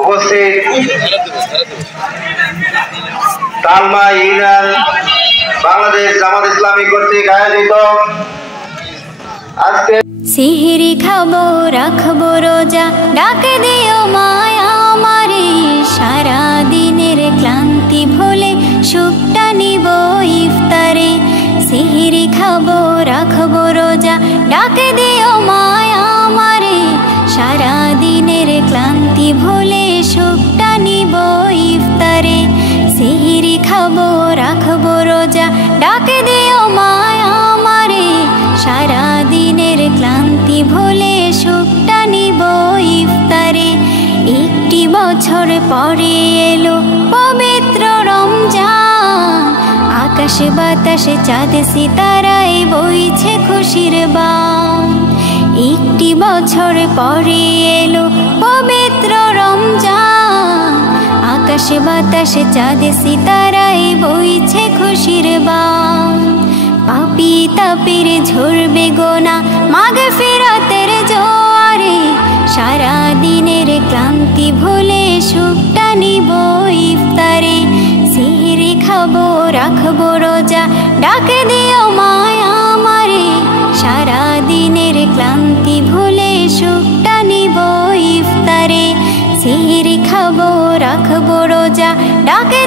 উপস্থিত তালমা ইউনিয়ন বাংলাদেশ জামাত ইসলামী কর্তৃক আয়োজিত আজকে সিহরি খাবো রাখবো রোজা ডাকে দিও মায়া আমারে সারা দিনের ক্লান্তি ভুলে সুখটা নিব ইফতারে সিহরি খাবো রাখবো রোজা ডাকে দিও মায়া আমারে সারা দিনের ক্লান্তি ভুলে সুখটা নিব ইফতারে সিহরি খাবো রাখবো রোজা ডাকে দিও মায়া আমারে সারা দিনের ক্লান্তি ভুলে সুখটা নিব ইফতারে একটি বছর পরে এলো পবিত্র রমজান আকাশে বাতাসে চাঁদ সিতারায় বইছে খুশির বান একটি বছর পরে এলো পবিত্র রমজান আকাশে বাতাসে চাঁদ সিতারায় বইছে খুশির বান পাপী তাপের ঝরবে গোনা মাগফিরাতের জোয়ারে সারা দিনের ক্লান্তি ভুলে সুখটা নিব ইফতারে সিহরি খাবো রাখবো রোজা ডাকে দিও মায়া আমারে সারা দিনের ক্লান্তি ভুলে সুখটা নিব ইফতারে সিহরি খাবো রাখবো রোজা ডাকে